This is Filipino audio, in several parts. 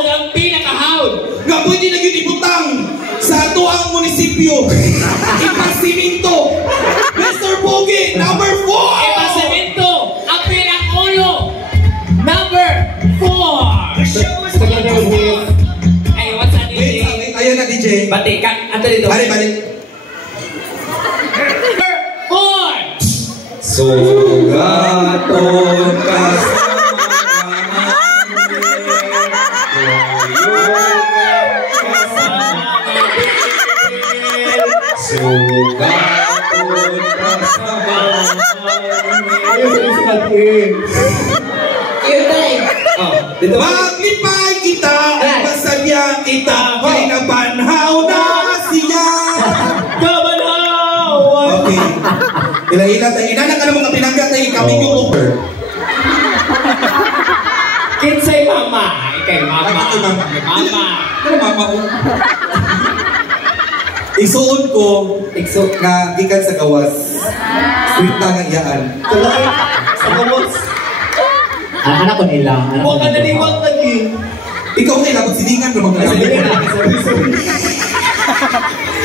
Ang pinakahawd. Nga pwede na yun ibutang sa ato ang munisipyo. Ipasiminto. Mr. Pogi, number 4. Ipasemento. Ang pinakaulo. Number 4. Ay, what's that, DJ? Ayun na, DJ. Bati, ato dito. Balik. Number 4. Sugaton ka maglipay kita, masalya kita, may nabanhaw na siya. Kabanhaw! Okay. Ila-ila tayo. Inanak ka naman kapinangga tayo. Kami yung over. Kinsay mama. Ikay mama. Mama. Ano mama ko? Isuon ko. Na gikan sa gawas. Sweet na nga iyaan. Tulay. Sa gawas. Anak ko nila. Huwag ka naliwag lagi. Ikaw na ilabot siningan ko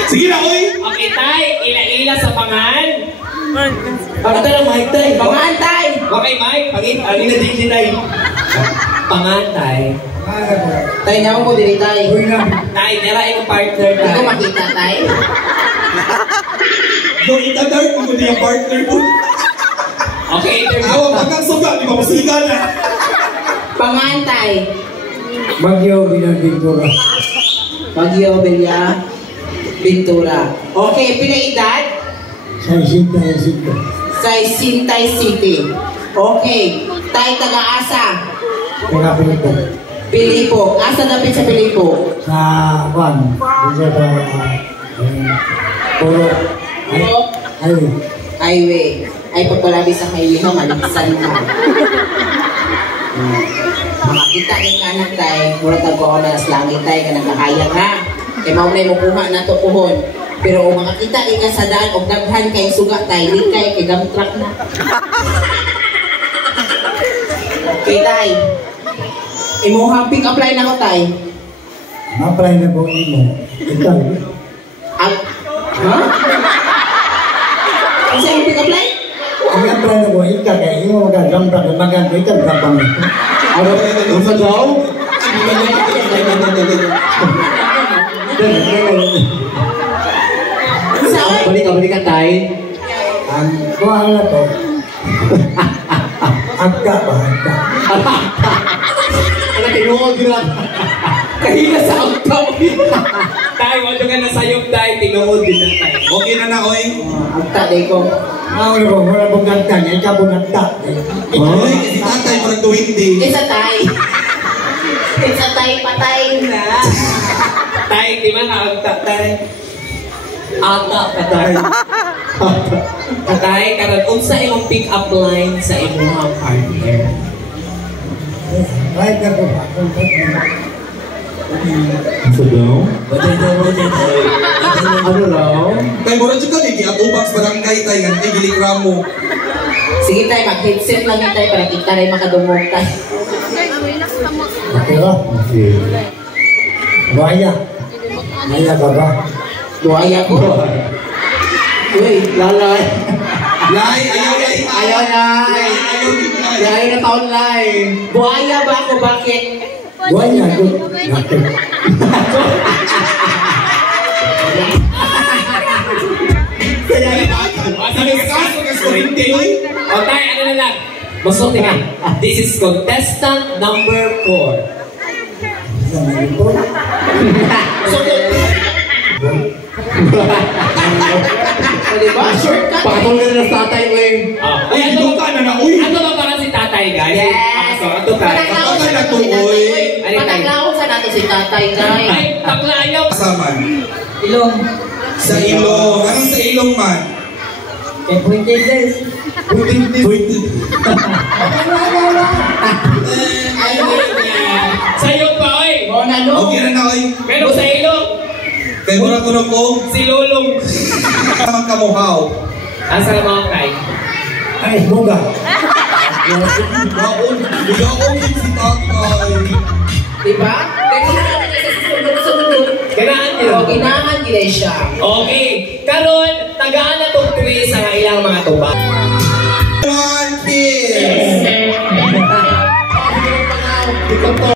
sige na, oy! Okay, tay. Ila-ila sa pangan. Pakita lang, Mike, tay. Pangan, tay. Okay, Mike. Pangin na din tay. Pangan, tay. Tay, naman mo dili, tay. Tay, nera yung partner, tay. Hindi ko makita, tay. Yung itadart mo na yung partner mo. Okay, interview. Awag pagkang suga, di ba masiga na? Pangan, tay. Bagyo, Bintura. Bagyo, Belia. Pintura. Okay, pinaedad? Sa Sinta. Sa Sintay City. Okay. Tay, taga-asa? Taga Pilipo. Pilipo. Asa dapit sa Pilipo? Sa Juan. Dito sa Puro. Highway. Ay, pagpalabi sa highway mo, maligsan mo. Makakita ng kanan tayo, mura tagko ako na nas langit tayo ka nagkakayang ha. Kaya maunay mo kuha na ito puhon. Pero kung makakita ka sa daan o daghan kay suga tayo, hindi kayo kay dump truck na. Okay tayo. Imuhang pick up line ako tayo. Apply na po mo. Ikaw. Ha? Ang sa'yo pick up line? Ang apply na po, ikaw kaya imo magagambra ka maganda ikaw kapang. Ano sa daw? Balik ka tayo. Ang kuha na to. Agka ba? Ano tinuod yun? Kahina sa agka. Tayo, wala ka na sayop tayo. Tinuod din na tayo. Okay na na, oy. Agta day ko. Wala pong ganta niya, ikaw pong ganta. Oy, si tatay parang 20. Isa tayo. Isa tayo patay na. Tayo, di ba ka-agta tayo? Ata ka tayo. Katay, karon unsa imong pick up line sa imong partner? Right na po ba? So daw? Ano raw? Tayo mo rin ka, di atubang sa barangay tayo, ganun tayo giligramo. Sige tayo, mag-headset lang yun tayo para kita rin makadumog tayo. Okay ba? Buhaya. Buhaya ka ba? Buhaya ko. Uy, lalay. Lay, ayaw. Ayaw na. Ayaw na taon lay. Buhaya ba ako? Bakit? Buhaya ko. Bakit? O tayo, ano na lang? Masulti ka. This is contestant number 4. Diba? Shortcut. Patungin na sa tatay mo yung... Ay, ito ka na na, uy! Ano ba para si tatay, guys? Yes. Ito tayo. Patanglaw sa nato, uy. Patanglaw sa nato si tatay, guys. Ay, taklayaw. Kasaman. Ilong. Sa ilong. Anong sa ilong man? Pointed this. Sa'yo pa, oy. Okay na na, oy. Pero sa ilong, Kaya mo na tulong ko. si Lulong. Tamang kamuhaw. Asa na mga kay? Ay, buga. Yaon din si tatay. Diba? Ganyan na sa sunod-sunod. Ganaan nyo. O, ginahan gila siya. Okay. Karon, tagaan na itong twist sa ilang mga tuba. One kiss!